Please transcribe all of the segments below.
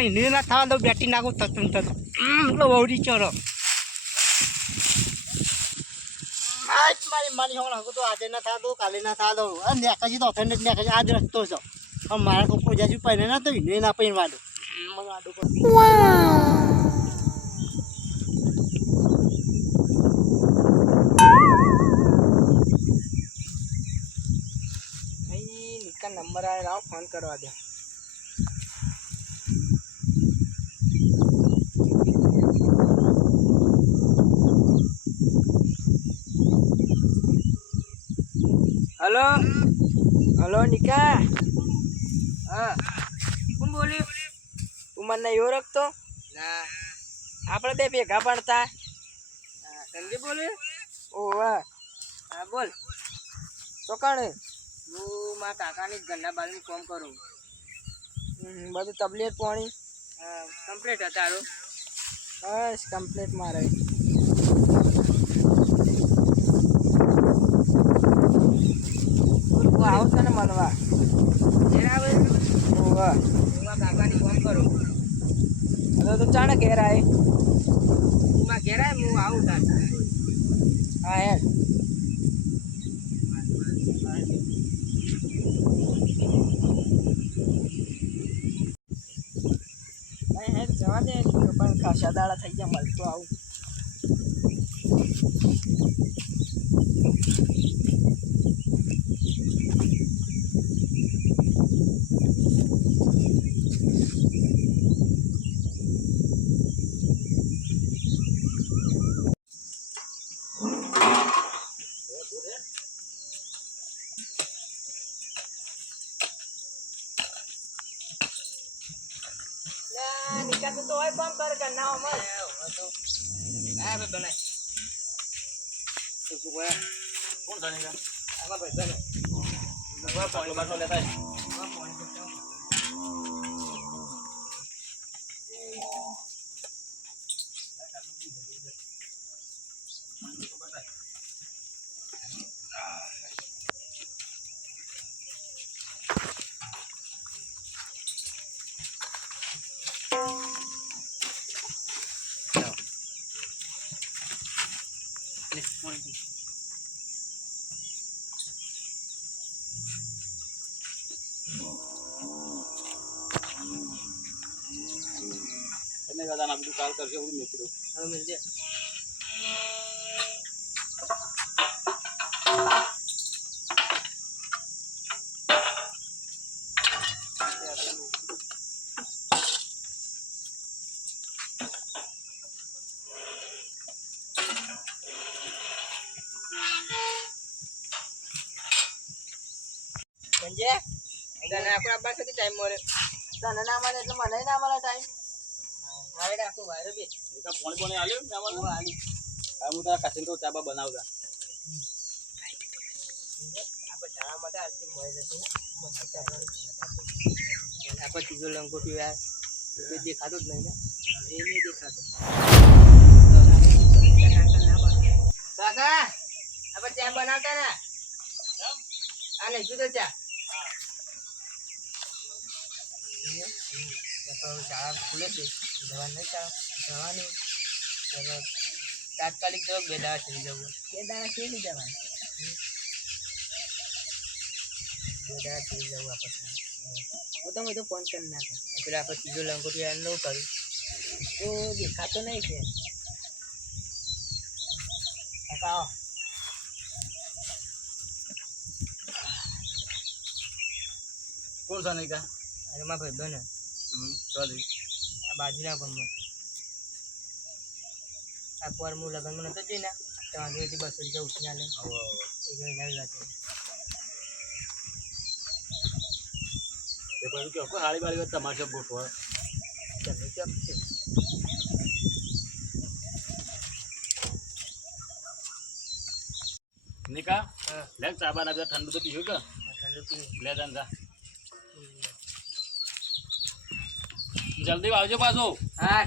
મહિને ના થવા દઉં બેટી નાખું થતું થતું એટલે વહુડી ચરો મારી મારી હોણ તો આજે ના થા દઉં કાલે ના થા દઉં નેકાજી તો ઓથે નેકાજી આજ રસ્તો છે પણ મારા કોઈ પૂજાજી પહેરે ના તો વિનય ના પહેર વાડું મને વાડું નિકા નંબર આવે લાવો ફોન કરવા દે હલો હલો નિકા હા કોણ બોલ્યું તું મને નહીં ઓળખતો ના આપણે બે ભેગા ભણતા હા સંજય બોલ્યું ઓહ હા બોલ ચોકાણે હું મારા કાકાની ઘરના બાજુનું કામ કરું બધું તબલિયત પાણી હા કમ્પ્લીટ હતા તારું બસ કમ્પ્લીટ મારે હું આવું તને મળવા આવે ઓવા કાકાની કામ કરું હવે તો ચાણે ઘેર આવે હું ઘેર આવે હું આવું તાર હા યાર જવા દે પણ ખાસા દાડા થઈ ગયા મળતો આવું નિકા તો હોય કામ કરે કે ના અમર તો આ બે બનાય તો કોણ જાનેગા આમાં ભાઈ બને બસ પાણી બાટલો લેતા હા પાણી પીતા दाना બધું કાલ કરશે બધું મેકી દો હવે મળજે સંજય તને આપણે અબ્બા સુધી ટાઈમ મળે તને ના મળે એટલે મને ના મળે ટાઈમ હવે રાખો વાયરો બે એકા ફોન કોને આલ્યો ને આમાં આલી આ હું તારા કાચીન તો ચાબા બનાવતા આપણે ચાવા માટે આલતી મળી જતી ને આપણે ત્રીજો લંગોટી યાર એ દેખાતું જ નહીં ને એ નહીં દેખાતું કાકા આપણે ચા બનાવતા ને આ નહીં શું તો ચા શાળા ખુલે છે જવાનું નહીં જવાનું તાત્કાલિક જવું 2 દાડા ચલી જવું 2 દાડા કેવી જવાનું 2 દાડા ચલી જવું આપણે હું તો ફોન કરી નાખે પેલા આપણે ત્રીજો લંગોટી યાર ન કરું તો દેખાતો નહીં કે કાકા આવો કોણ જાનેગા અરે મારા ભાઈ બને સોરી આ બાજુના ગામમાં આ પર હું લગ્નમાં નતો જઈ ને ત્યાં આગળથી 200 રૂપિયા ઉછીના લે એ જોઈને વાત એ પછી કે કોઈ હાળી વાળી તમારે સબ ગોઠવા તમે કેમ છે નિકા લે ચાબા ના ઠંડુ તો પીવું કે ઠંડુ પી લે જાન જા જલ્દી આવજો પાછો હા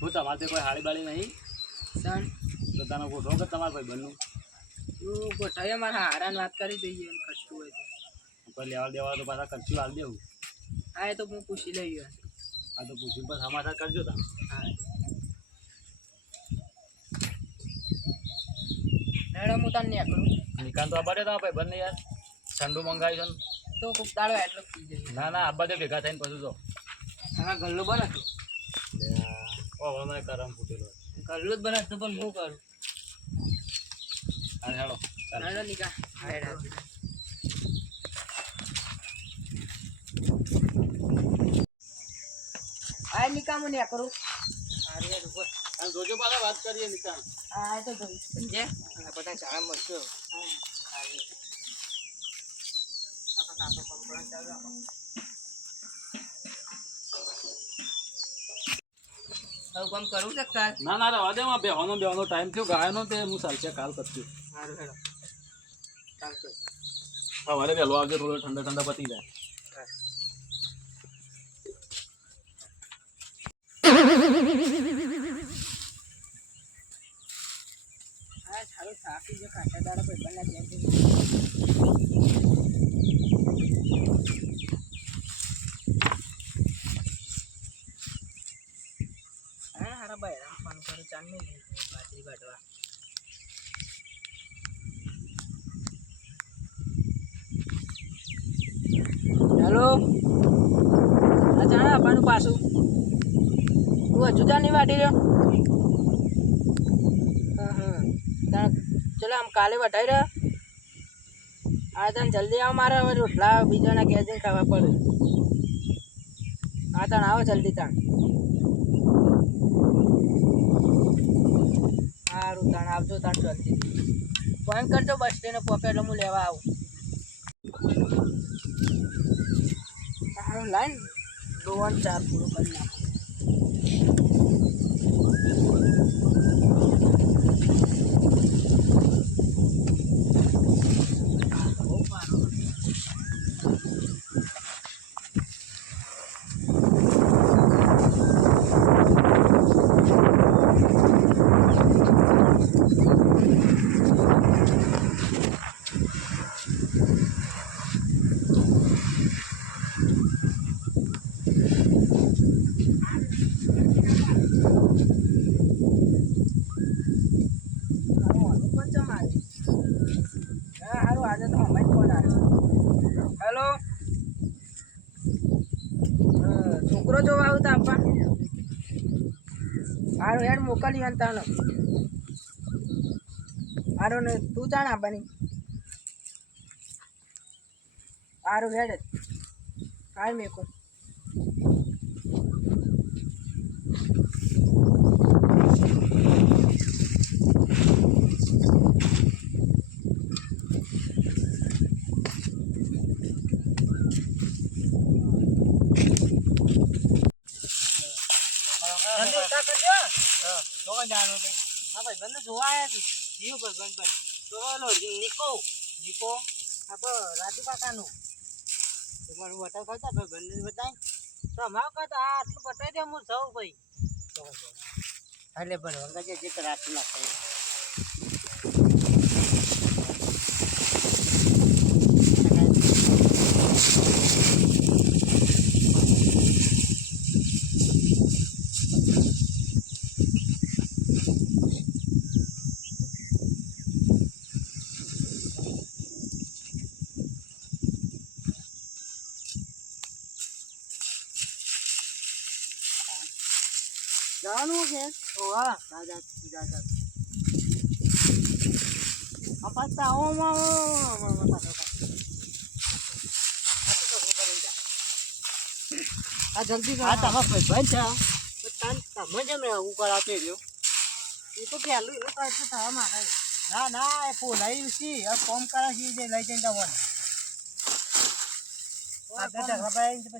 હું તમારે કોઈ હાળી બાળી નહીં સન તો તને ગોઠવો કે તમારા ભાઈ બનનું તું ગોઠાવે મારા હારાની વાત કરી દઈએ ખર્ચું હોય તો કોઈ લેવા દેવા તો પાછા ખર્ચી હાલ દેવું. હા એ તો હું પૂછી લઈ ગયો. આ તો પૂછીને પછી સમાચાર કરજો તમે. હા હેડો હું તને નીકળું. નિકાલ તો આબા દે તમારા ભાઈ બંને યાર ઠંડુ મંગાવ્યું છે તો કોક દાડો એટલો પી જઈએ. ને. ના આબા દે ભેગા થઈને પછી જો. હા ગલ્લો બને તું. ઓહો મને કરમ ફૂટેલો. ગલ્લો જ બને તું પણ હું કરું. અને હેડો ચાલ. હેડો નિકા. હેડો. આ નિકા મને કરું. સારી યાર ઉપર. અને જોજો પાછા વાત કરીએ નિકાલ. હા એ તો જોઈ સમજે. અને બધા શાળા મળશું. હા સારી. આપણો કોન્ફરન્સ ચાલુ રાખો. હવે કામ કરું છે કાલ. ના રવા દે માં બેવાનો ટાઈમ થયો ગાયનો તે હું ચાલશે કાલ કરશું. સારું હેડો. ચાલશે. સવારે વહેલો આવજો થોડો ઠંડા પતી જાય. હા સારું સાફી જો ખાતા દાડા ભાઈ બના જેમ હા હારા ભાઈ રામ ફોન કરું ચાલ નહીં બાજરી કાઢવા. હેલો આ જાણે આપવાનું પાછું તું હજુ ત્યાં નહીં વાટી રહ્યો. હા ચલો આમ કાલે વટાઈ રહ્યો. હા તને જલ્દી આવો મારે હવે રોટલા બીજાના ગેસ ખાવા પડે. હા તને આવો જલ્દી તાણ. સારું તાણ આવજો તાણ જલ્દી. ફોન કરજો બસ સ્ટેન્ડ પહોંચે એટલે હું લેવા આવું. સારું લાઈન દોન ચાર પૂરું કરી નાખો. હેલો છોકરો જોવા આવું તા આપવા. સારું હેડ મોકલી અંતાનો. સારું ને તું જાણ આપવાની. સારું હેડ હાલ મેકો. ભાઈ જોવા આવ્યા છે. જીવ ભાઈ નીકો રાજુ કાકાનું મારું વટાવ કરતા ભાઈ બંને બતાય તો અમારું કરતા આ આટલું બતાવી દે હું જઉં ભાઈ. એટલે પણ વંગા જે રાતું ના થાય. જવાનું છે હા દાદા પાછા આ જલ્દી તમારા ભાઈ છે તમે જેમ હું કરાતે રહ્યો એ તો પહેલું એવું કરશે થવા માટે. ના એ પોલાઈ છી કોમ કરે છે લઈ જઈને તમને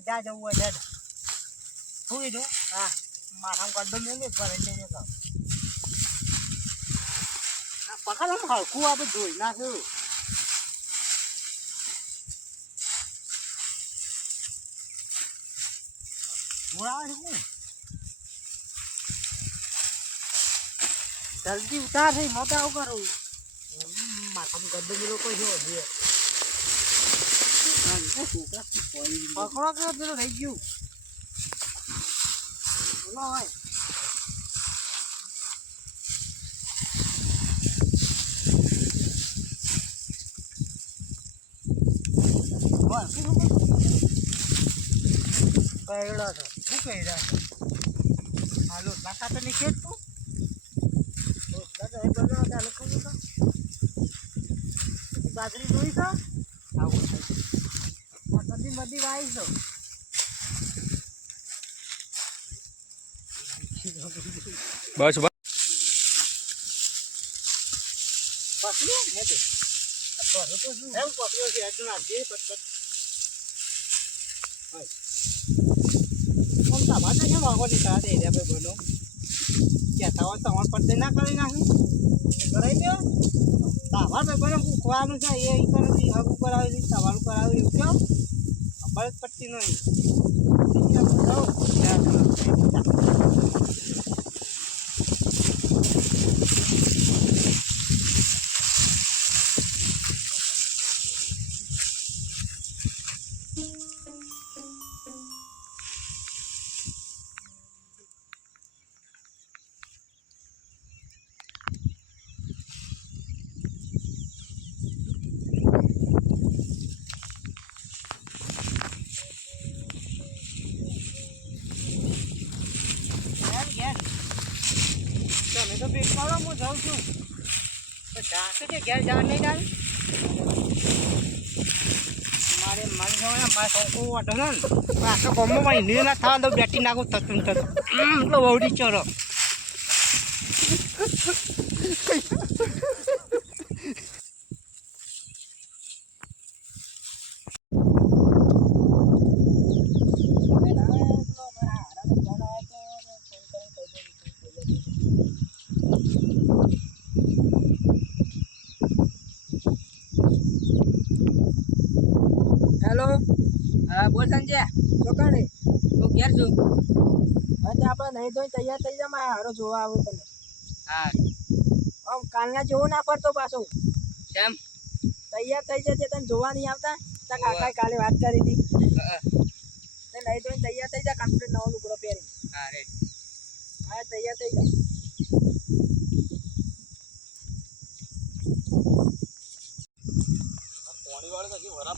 જ્યાં જવું હોય ત્યાં શું કીધું. હા માથામાં કડો મેળવે ભરાઈ જઈને પકડ આમ હળકું આપણે જોઈ નાખ્યું. બોલાવે છે જલ્દી ઉતાર થઈ મોટા કરું માથામાં ગડો મેળવો કોઈ જો પકડો કે પેલું રહી ગયું બોલો ભાઈ કહેડા છો શું કહેડા છો હાલો નાખા તો નહીં તું બાજરી જોઈ છે આવું બધી બધી વાઈ છો બસ પકડ્યો ને તે તો શું એમ પકડ્યો છે એકદમ આ જે પટ કોણ તા વાત કેમ આગો દીધા દે રે ભાઈ બોલો કે તાવ તમાર પડતે ના કરી નાખી કરાઈ દો તાવા ભાઈ બોલો કુવાનું છે એ કરી હગુ કરાવી સવાલ કરાવી એવું કેમ બળ પટ્ટી નહીં તમે તો બેટ પાડો હું જાઉં છું ઢાંકે છે ઘેર જવા નહીં ડાલ મારે મારી જવાના મારે શોખો વાટો ને આખા ગમમાં મારી નીર ના થવા દઉં બેટી નાખું થતું એટલો બહુડી ચોરો હેલો હા બોલ સંજય ચોકાડે હું ઘેર છું આજે આપણે નહીં તો તૈયાર થઈ જા મારા હારો જોવા આવું તને હા આમ કાલના જેવો ના પડતો પાછો કેમ તૈયાર થઈ જજે તને જોવા નહીં આવતા તારા કાકાએ કાલે વાત કરી હતી તે નહીં તો તૈયાર થઈ જા કમ્પ્લીટ નવો લુગડો પહેરી હા રે હા તૈયાર થઈ જા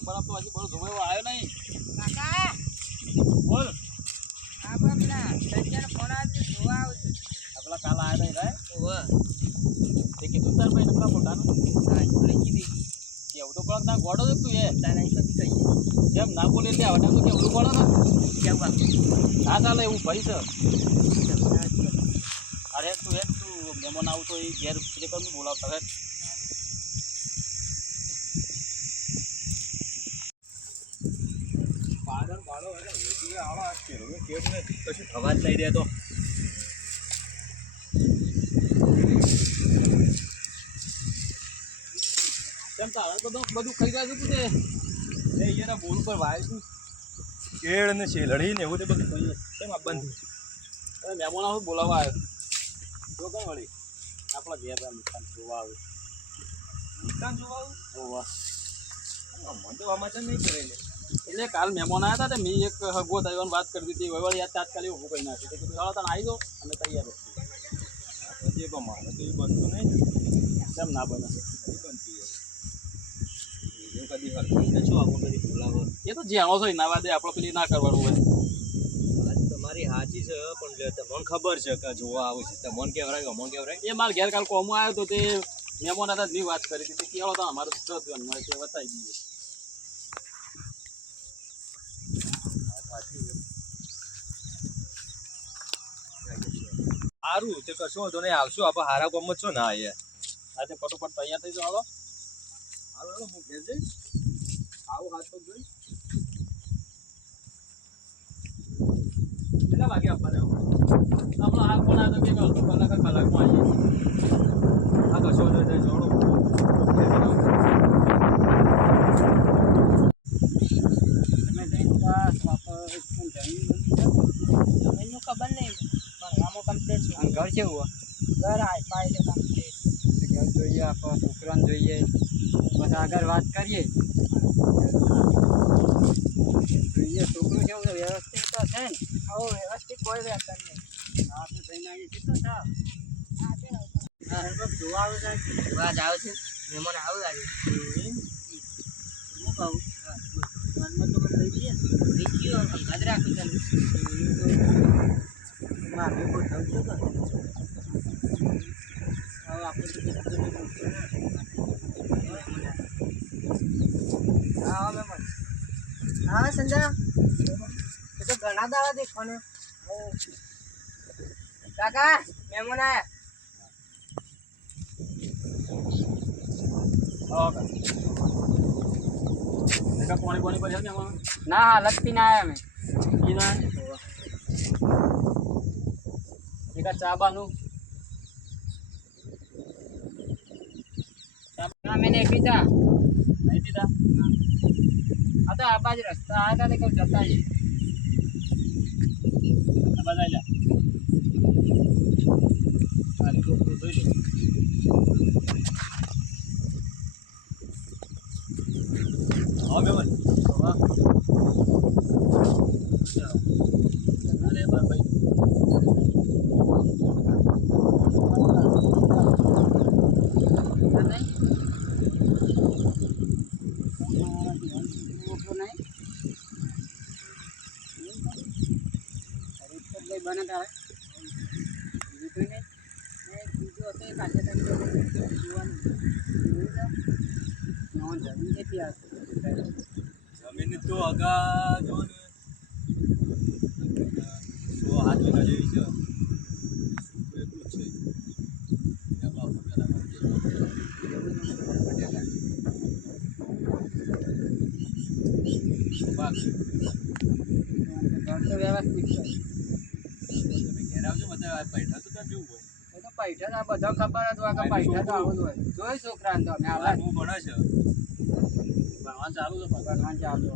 બરાબર તો હજી બરો જોવા આવ્યો નહીં કાકા બોલ આપણે પેલા સંજયનો ફોન આવ્યો જોવા આવશે આપલા કાલ આવ્યા નહીં ભાઈ ઓહ તે કીધું તાર ભાઈ નકરા પોતાનું હા બોલે કીધી કેવું તો પડે ત્યાં ગોડો જ તું એ તારે કદી કહીએ કેમ ના બોલે ત્યાં હવે તો કેવું પડે ને કેવું ના ચાલે એવું ભાઈ છે અરે તું મહેમાન આવું તો એ ઘેર પેપર બોલાવતા હે કશું થવા જ નહીં દે તો કેમ તારે બધું ખાઈ ગયા તું તે એના બોલ ઉપર વાય તું કેળ ને શેલડી ને એવું તે બધું કહીએ કેમ આ બંધ અરે મહેમાન આવું બોલાવવા આવ્યો જો કઈ વળી આપણા ઘેર મીઠાન જોવા આવે મીઠાન જોવા ઓવા મને તો આમાં તો નહીં કરે એટલે કાલ મહેમાન આવ્યા હતા મેં એક હગવો થયો વાત કરી દીધી વળી યાદ તાત્કાલિક ઊભું કરી નાખ્યું કીધું ચાલો તને આવી દો અને તૈયાર એ પણ મારે તો એ બનતું નહીં કેમ ના બને નહીં બનતી એવું કદી હરકત શું આવું કદી બોલાવો એ તો જ્યાં છો એના વાદે આપણે પેલી ના કરવાનું હોય તમારી સાચી છે પણ તમને ખબર છે કે જોવા આવું છે તમને કેવરાય અમને કેવરાય એ મારા ઘેર કાલ કોમો આવ્યો તો તે મહેમાન હતા ની વાત કરી હતી કેવો તો અમારું શ્રદ્ધન મળે તે બતાવી દઈએ સારું તે કશું વાંધો નહીં આવશું આપણે હારા કોમ જ છો ના એ આજે ફટોફટ તૈયાર થઈ જાઓ હાલો હું ઘેર જઈશ આવું હાથ પગ જોઈ કેટલા વાગે આપવાના આપણો હાથ પણ આવ્યો કે અડધો કલાકમાં આવીએ હા કશો વાંધો નહીં જોડો તમે જઈને જમીનનું ખબર નહીં પણ આમાં કમ્પ્લીટ છે ઘર કેવું ઘર હાઈ ફાઈ છે કમ્પ્લીટ ઘર જોઈએ, આપણા છોકરાને જોઈએ, પછી આગળ વાત કરીએ. જોઈએ છોકરું કેવું છે, વ્યવસ્થિત તો છે ને? આવો વ્યવસ્થિત કોઈ રહેતા નહીં. હા તો થઈને આવીએ કેટલો થાવ? હા જોવા આવે છે, જોવા જાવ છે મહેમાન આવું આજે શું કહું? મનમાં તો મને લઈ જઈએ ને. લઈ ગયો અંગાજ રાખું ચાલુ મારે કોઈ થયું છે કે? હવે આપણે તો કીધું તો નહીં બોલશું ને. હા મહેમાન. હા સંજા એ તો ઘણા દાડા દેખવાનો કાકા મહેમાન આયા પાણી પાણી પર એમાં ના હાલત થી ના આવ્યા અમે. ઈ ના એકા ચા બાનું અમે નહીં પીતા. નહીં પીતા આ તો આ બાજુ રસ્તા આવ્યા હતા ને જતા જઈએ. આ બધા લ્યા આ લીધો જોઈ લો હા બેવન વાહ અરે બા ભાઈ બને તારે બીજું નહીં બીજું હતું એ કાલે જોવાનું જમીન કેટલી આવશે જમીન તો આગા જો ને 100 વીઘા જેવી છે એટલું જ છે એમાં ઘર તો વ્યવસ્થિત છે. તમે ઘેર આવજો બધા પૈઠા તો ત્યાં જેવું હોય એ તો પૈસા આ બધા ખબર હતું આ કે પૈસા તો આવું જ હોય જોઈ છોકરાને તો અમે આવા હું ભણે છે ભણવાનું ચાલુ છે ભગવાન ચાલુ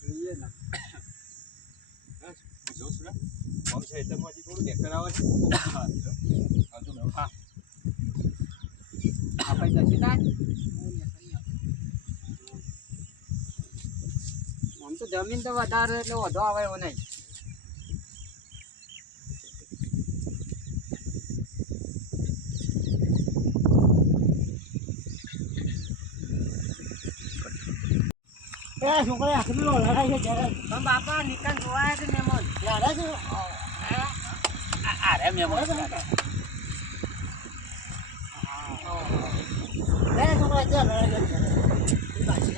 જોઈએ ને હું જોઉં છું કોમ છે હેતરમાંથી થોડું ટ્રેક્ટર આવે છે હા આવજો મેં હા આપણે જશે ના આમ તો જમીન તો વધારે એટલે વધુ આવે એવું નહીં. છોકરા આખી લડાઈ છે જ્યારે પણ બાપા નિકાલ જોવાય છે મહેમાન લડા છે અરે મેં છોકરા ત્યાં લડાઈ છે પાછી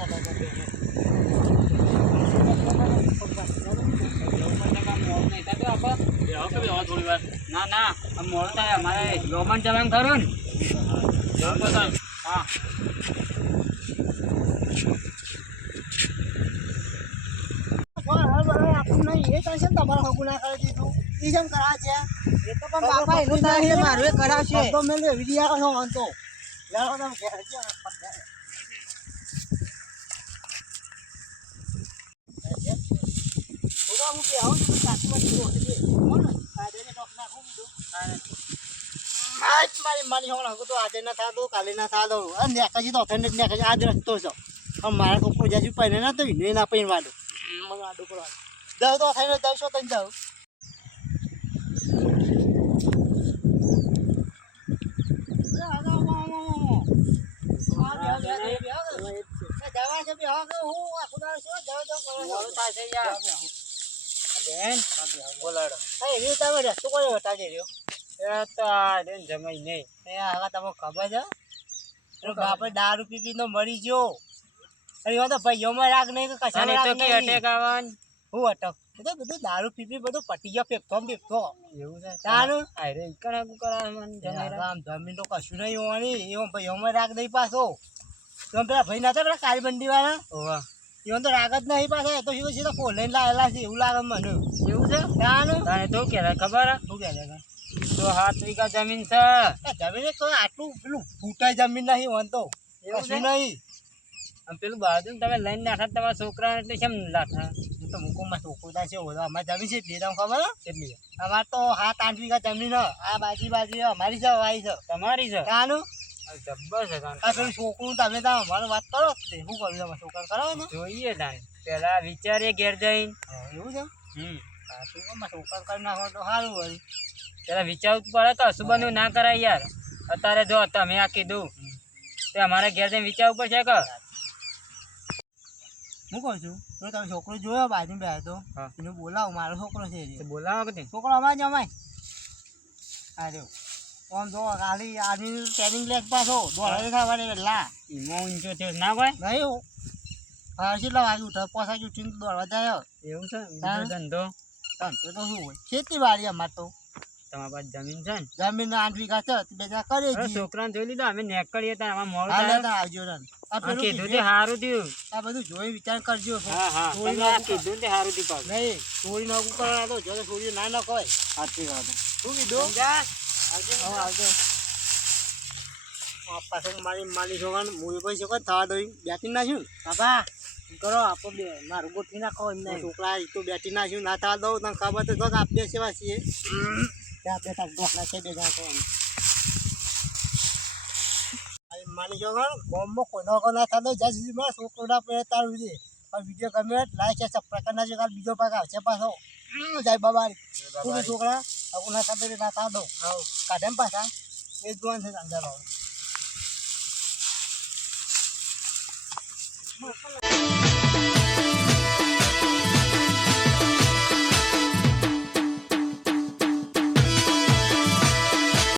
થોડી વાર ના ના આમ મોડું થાય અમારે ગવર્મેન્ટ જવાનું ખરું ને. હા એ ચાલશે ને તમારા હકુ ના કરી દીધું એ જેમ કરા છે એ તો પણ બાપા એનું થાય મારું એ કરાવશે તો મેં વિડિયા નો વાંધો લેવો તમે ઘેર છે હું કે આવું છું સાચમાં દીધો છે કોણ આજે ને ટોક ના ખૂબ દો આજ મારી માની હોણ હકુ તો આજે ના થાદો કાલે ના થાદો અને નેકાજી તો ઓથેન્ડ નેકાજી આજ રસ્તો છે પણ મારા કોકો જાજુ પહેને ના તો વિને ના પહેન વાડો મને વાડો કરવાનો જાવ તો થઈને જાવશો તને જાવ જમાઈ નહીં બાપે દારૂ પી નો મરી ગયો અરે તો ભાઈઓમાં રાગ નહીં કે કશા રાગ નહીં અટેક આવવાનું હું અટક એ તો બધું દારૂ પી બધું પટી ગયો પેપતો એવું છે તારું અરે ઈકણ આમ જમીન તો કશું નહીં હોવાની એવો ભાઈઓમાં રાગ નહીં પાછો તો પેલા ભાઈ ના પેલા કાળબંડી વાળા એવો તો રાગ જ નહીં પાછા એ તો શું સીધા ફોન લઈને લાવેલા છે એવું લાગે મને એવું છે તાનું તારે તો કે ખબર શું કે તો 7 વીઘા જમીન છે. જમીન તો આટલું પેલું ફૂટાઈ જમીન નહીં હોન તો એવું કશું છે? નહીં આમ પેલું બાજુ તમે લઈને નાખા તમારા છોકરા એટલે કેમ નાખા તો મુકુમાં છોકરો થાય છે અમારે જમીન છે તે તમને ખબર હે? કેટલી અમારે તો 7-8 વીઘા જમીન હે. આ બાજી અમારી છે વાઈ છે તમારી છે કાનું જબ્બર છે તાન. આ પેલું છોકરું તમે તો અમારે વાત કરો જ તે. શું કર્યું તમારે છોકરા કરાવો ને જોઈએ તાન પેલા વિચારીએ ઘેર જઈને એવું છે હમ હા શું કહો છોકરા કરી નાખો તો સારું વળી પેલા વિચારવું જ પડે કે અશુભનું ના કરાય યાર અત્યારે જો તમે આ કીધું તે અમારે ઘેર જઈને વિચારવું પડશે કે હું કહું છું તો તમે છોકરો જોયો બાજુ બે તો હા. એને બોલાવો મારો છોકરો છે એ. બોલાવો કે છોકરો અમારે જમાય હા જો આમ જો ખાલી આર્મી ટ્રેનિંગ લે પાછો દોડે ખાવાની વહેલા ઈમો ઊંચો થયો ના ભાઈ નહીં હા કેટલા વાગે ઉઠે પોસાકી ઉઠીને દોડવા જાય એવું છે હા. બીજો ધંધો ધંધો તો શું હોય ખેતીવાડી અમારે તો તમારી પાસે જમીન છે ને જમીન 8 વીઘા છે તે બેજા કરીએ હવે છીએ છોકરાને જોઈ લીધો અમે નેકળીએ ત્યાં આમાં મોડું હા થાય લેતા આવજો રન આ હા, પેલું કીધું તે કીધું, સારું થયું આ બધું જોઈ વિચાર કરજો હા હા થોડી તમે આ વાર કીધું તે સારું થયું પાછું નહીં થોડી નોકું કરવા તો જો થોડી ના નખાય સાચી વાત શું કીધું સમજા આવજો આવજો આ પાસે મારી છોકરાને મૂવી પછી છોકરા થવા દઈ બેટી નાખ્યું બાપા કરો આપો બે મારું ગોઠવી નાખો એમને છોકરા તો બેટી નાખ્યું ના થવા દઉં તને ખબર તો જો કે આપણે સેવા છીએ ત્યાં બે તાર ઢોકળા છે બે જણા માની છોકરા બોમ્બમાં કોઈ ના થવા દઉં જ્યાં સુધી મારા છોકરો આપણે તારું સુધી પણ વિડીયો ગમે લાઈક છે સબસ્ક્રાઈબ કરી નાખજો કાલ બીજો પાક આવશે પાછો જય બાબારી શું કે છોકરા આવું ના થતા ના થવા દઉં કાઢે ને પાછા એ જ જોવાનું છે અંધારો